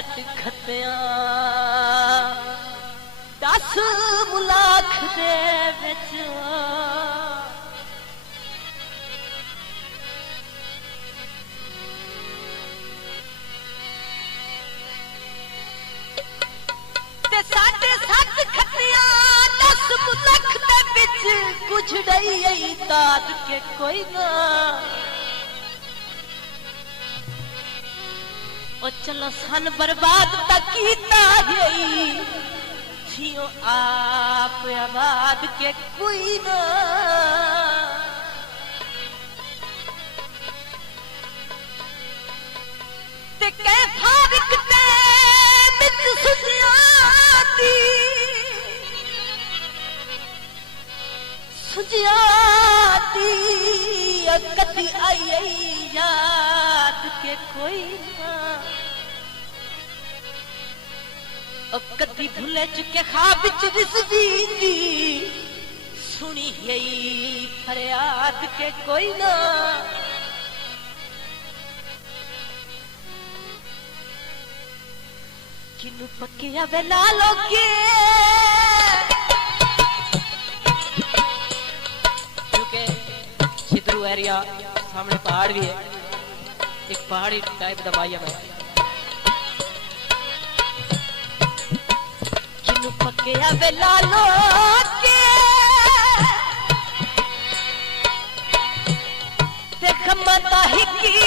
सट खतिया 10 मुलाख दे विच ते साढ़े 7 खतिया 10 मुलाख दे विच कुछ नहीं दाद के कोई ना ओ चलो सन बर्बाद तक कीता थियो आप आबाद के कोई ना ते के फारिक ते बिच सुजियाती कदी आई याद के कोई ना कदी भूले चुके ख्वाब च रिसदी दी सुनी यही फरियाद के कोई ना किनु पक्किया वेला लोगे क्योंकि छिद्रू एरिया सामने पहाड़ भी है एक पहाड़ी टाइप दबाइया में किनु पक्किया वेला लोगे देख मता ही की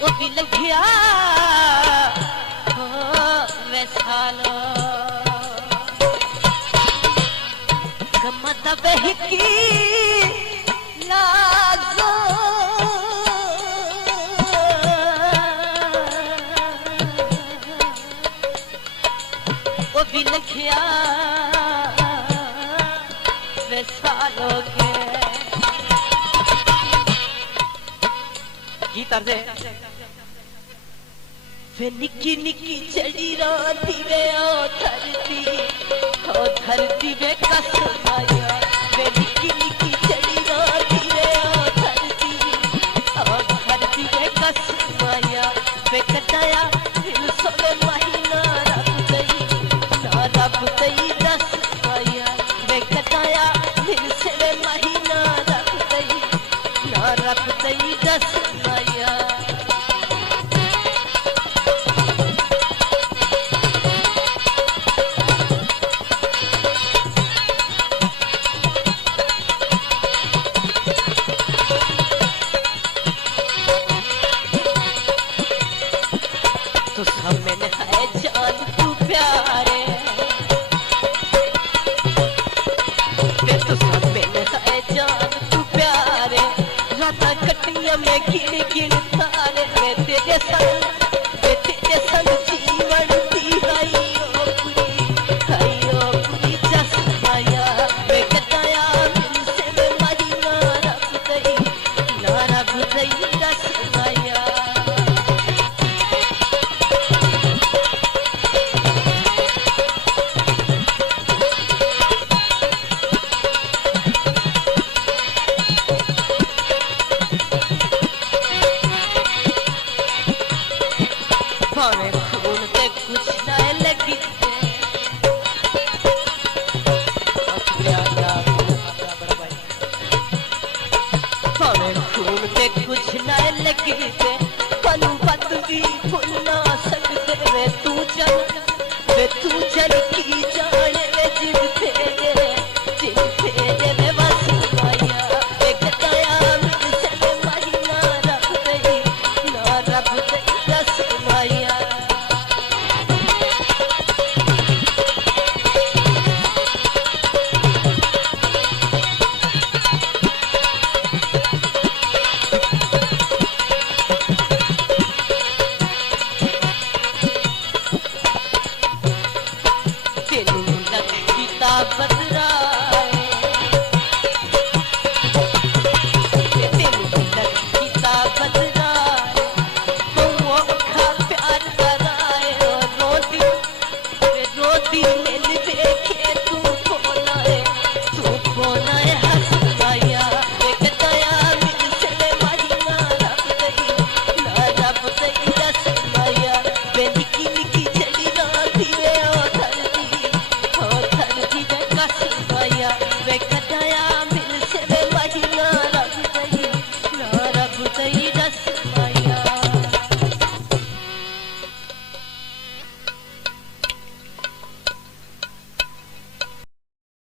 वो भी लगिया वैसालो गमत बहकी लाजो वो भी लगिया सालोगे गीत अर्जे वे निकी निकी चढ़ी रोती वे ओ धरती वे कसमाया वे निकी निकी चढ़ी रोती वे ओ धरती वे कसमाया वे कटाया दिल सोवे महीना रब दई दस माया वे कटाया दिल से महीना रब दई दस माया तो सामने है जान तू प्यारे कटिया में गिन गिन तारे में तेरे संग जीवन दी पूरी जस माया मैं कटाया दिल से मैं महीना रब दई दस माया कुछ न लगी पल बदली भूल ना सकते वे तू चल की जाने वे जिन तेरे वे बस माया एक दया मिल महीना रब दई दस माया रस